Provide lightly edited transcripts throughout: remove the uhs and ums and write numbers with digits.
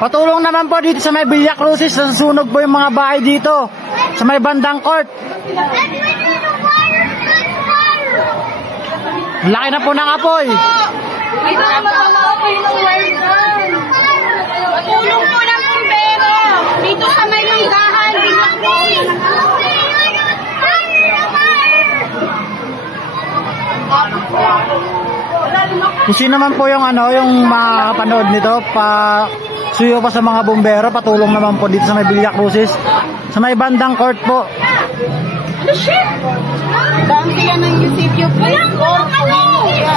Patulong naman po dito sa may Villa Crucis. Nasusunog po yung mga bahay dito sa may bandang court. Laki na po ng apoy. Patulong po ng bumbero dito sa may manggahan. Kung sino naman po yung yung makakapanood nito, suyo pa sa mga bumbero, patulong naman po dito sa may Villa Crucis, sa may bandang court po. Dami yan ng Eusebio Place.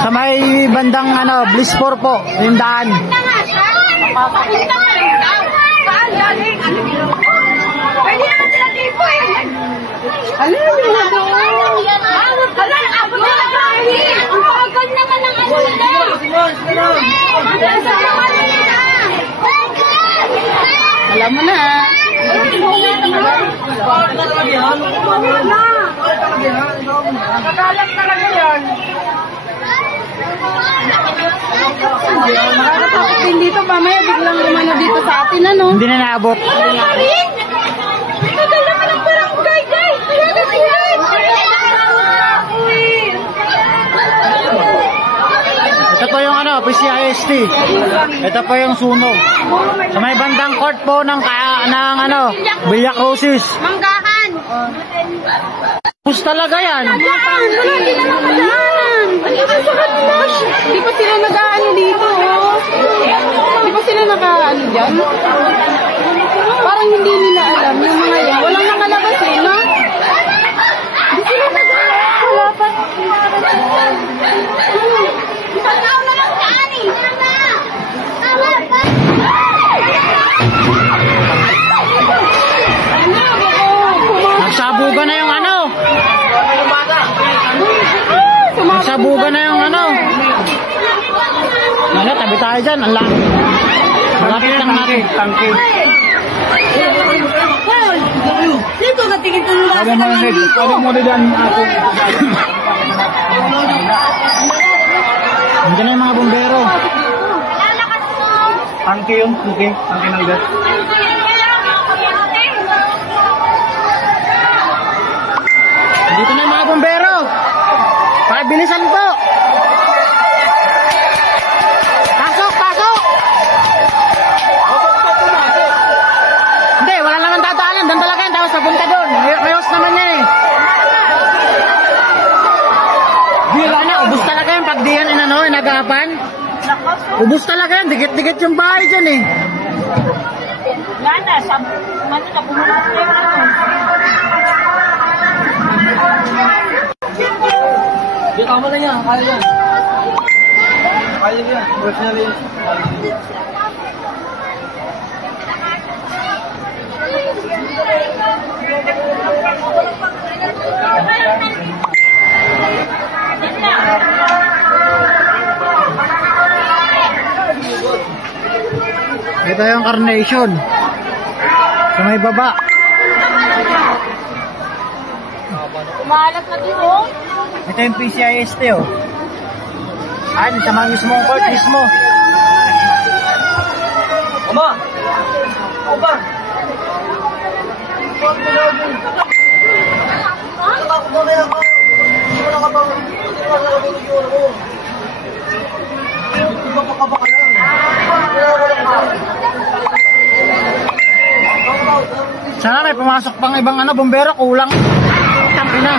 Sa may bandang Blisport po, yung daan. Pwede naman sila dito eh. Alam mo na doon. Alam, abot na kahit. Ang bagal naman ng ano nila. Alam mo na. Nagalang talaga yan. Makakatapos din dito, mamaya biglang umano dito sa atin, ano? Hindi na naabot. Wala pa rin! Tagal naman ang barangay, guys! Kaya na yan! Ito po yung PCIST. Ito po yung sunog. Sa may bandang court po ng Villa Crucis. Manggahan! Bus talaga yan. Wala din naman madaanan! Di pa sila nag-aano dito, oh. Di pa sila nag-aano dyan? Parang hindi nila alam yung mga yan. Walang nakalabas eh, no? Di sila nag-aano. Wala pa. Ipagaw na lang sa ani. Tama pa. Nagsabugan na yung Nagsabugan na yung tabi tayo dyan. Ang laki. Malapit lang natin. Tangke. Dito natingin ko nung lasa naman dito. Ano mo din ako? Nandiyan na yung mga bumbero. Tangke yun. Okay. Tangke ng gas. Dito na yung mga bumbero. Pabilisan po. Pasok, pasok. Hindi, wala naman tataanan. Doon talaga yan. Tapos napunta doon. May host naman yan eh. Wala na, ubus talaga yan. Pag di yan inagapan. Ubus talaga yan. Dikit-dikit yung bahay dyan eh. Wala na, sa pumunod na Di, tama na yan. Kaya yan. Kaya yan. Personally yan. Ito yung carnation. Sa may baba. Kumalat na dito. Ito yung PCIST oh. Ayun, sa mga mismong court mismo. Oma! Oma! Sana may pumasok pang ibang bumbero, kulang. Tangin na.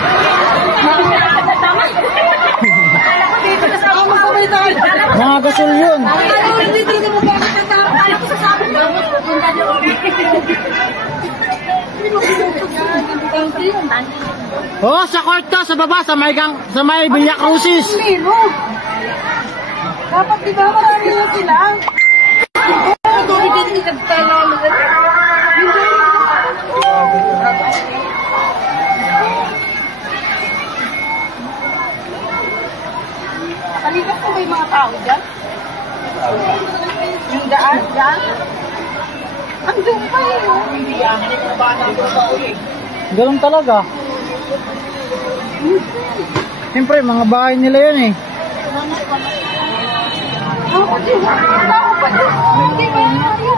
Mga gasol yun. Oh, sa court to, sa baba, sa may Villa Crucis. Dapat diba marami na sila? Kalipas po ba yung mga tao dyan? Yung daan dyan? Ang pa eh. Ganun talaga. Siyempre, mga bahay nila yun eh.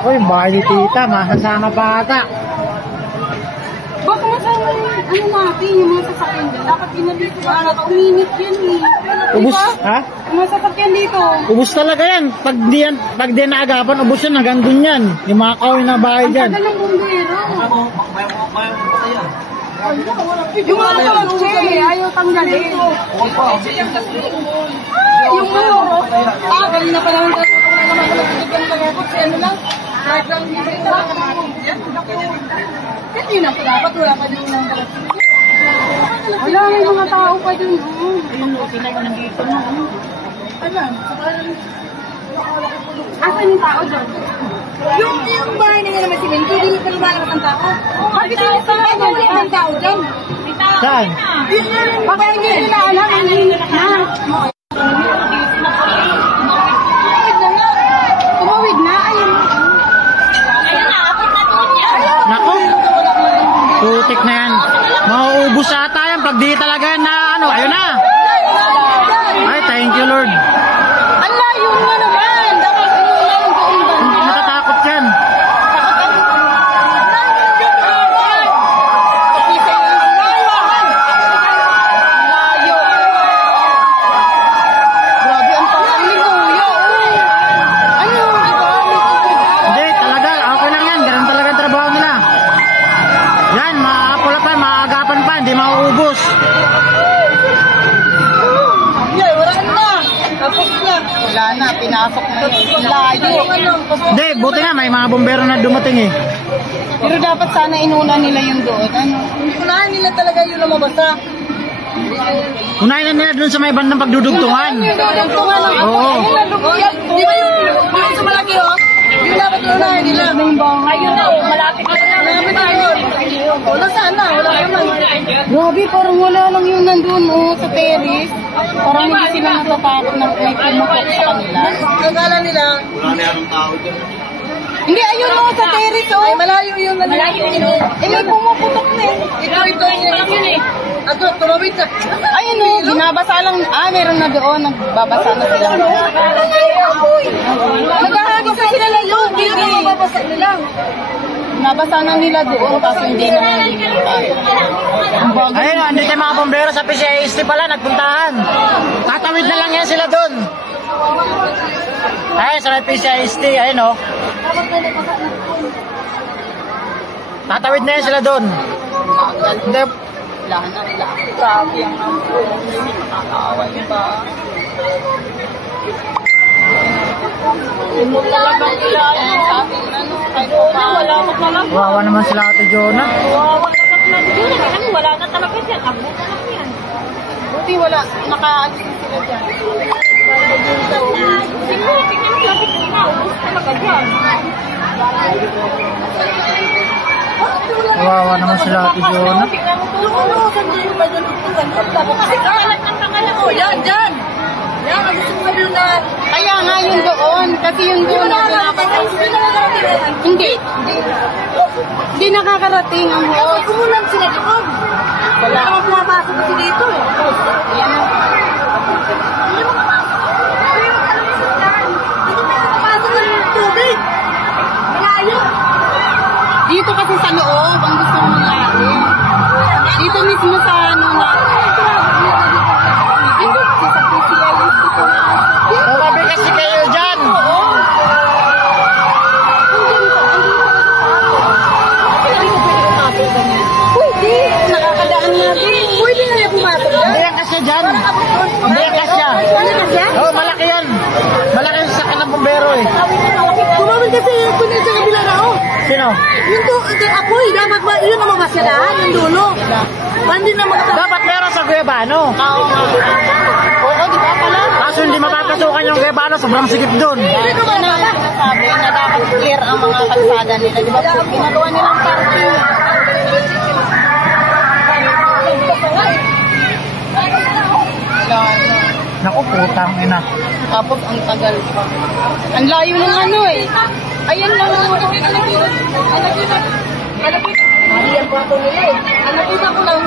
Uy, bahay ni tita, masasama pa ata. Baka masama yung ano natin, yung mga sasakyan dyan. Dapat ginalito ba? Uminit yan eh. Ubus, Diba? ha? Yung mga sasakyan dito. Ubus talaga yan. Pag di naagapan, ubus yan, hanggang dun yan. Yung mga kawin na bahay Ang dyan. tagal ng bumbero. Yung mga kotse, ayaw tanggalin. Yung ano, kanina pa naman tayo naman ng kotse, ano lang, hindi na dapat wala pa din ng wala, may mga tao pa dun. Ayun, sila yung nandito na. Ayan, asan yung tao dun? Yung bahay na naman si Minto, hindi pa lumalabas ang tao. Bakit sila ang tao dun? Saan? Bakit hindi nila alam ang hinit na? Tumawid na, ayun. Nako, putik na yan. Mauubos ata yan pag di talaga yan na ano. Ayun na. Ay, thank you Lord. Ang layo nga naman. Dapat inulan ang buong banda. Natatakot yan. Layo. Grabe ang parang ni Kuya. Ano? Hindi, talaga. Okay lang yan. Ganun talaga ang trabaho nila. Yan, maapula pa, maagapan pa. Hindi mauubos. Wala na, pinasok na yun. Layo. Hindi, buti nga. May mga bumbero na dumating eh. Pero dapat sana inuna nila yung doon. Ano? Unahan nila talaga yung lumabasa. Unahin na nila dun sa may bandang pagdudugtungan. Yung dudugtungan ng ako. Oo. Di ba yung sa malaki oh? Yung dapat unahan nila. Ayun na oh, malapit na lang. Malapit na yun. Wala sana, wala naman. Grabe, parang wala lang yung nandun oh, sa terrace. Parang hindi sila natatakot na may pumutok sa kanila. Nagala nila. Wala na yanong tao dyan. Hindi, ayun o, sa terrace o. Ay, malayo yun. Malayo yun. Eh, may pumuputok na eh. Ito yun eh. Ato, tumawid na. Ayun o, ginabasa lang. Ah, meron na doon. Nagbabasa na sila. Naghahagis na sila ng tubig eh. Nagbabasa nila. Nabasa na nila doon kasi hindi na Ayun, andito yung mga bumbero sa PCIST pala, nagpuntahan. Tatawid na lang yan sila dun. Ayun, sa may PCIST, ayun o. Tatawid na yan sila dun. Hindi, Lahan na nila. Grabe ang nakakaawa ba? Talaga nila yung sabi ano, kahit wala maglalagay. wawa naman sila Ate Jonah. Wala na talaga dyan. Abo na lang yan. Buti wala. Nakaalis sila dyan. Siguro, tingnan mo lang sila. Ubus talaga dyan. Wawa naman sila Ate Jonah. Tingnan mo to. Sandali ba dyan? Kalat ng pangalan ko. Yan, dyan. Yan, gusto mo sabihin na... Kaya nga yung doon. Kasi yung doon. Hindi. Hindi nakakarating ang host. Kumulang sila doon. Wala akong pumapasok kasi dito eh. Yan na. Hindi mo kapasok. Pero alam mo sa dyan. Hindi mo kapasok ng tubig. Malayo. Dito kasi sa loob ang gusto mong mangyari. Dito mismo sa ano na. Dito sa PCIS dito. Tumabi kasi kayo dyan. Pwede. Nakakadaan natin. Pwede na yung pumasok dyan. Hindi yan kasya dyan. Hindi yan kasya. Oo, malaki yan. Malaki yung sakin ng bumbero eh. Tumawin kasi kung sa kabila na ako. Sino? Yung to, ako eh, dapat ba, yun ang mabasyalaan, yung dulo. Hindi na Dapat meron sa Guevano. Oo, di ba pala? Kaso hindi mapapasukan yung Guevano, sobrang sikip dun. Hindi ko ba sabi na dapat clear ang mga kalsada nila. Di ba? Ginagawa nilang parking. Naku, putang ina. Tapos ang tagal pa. Ang layo ng ano eh. Ayan lang ang Mali ang kwarto nila eh. Nakita ko lang.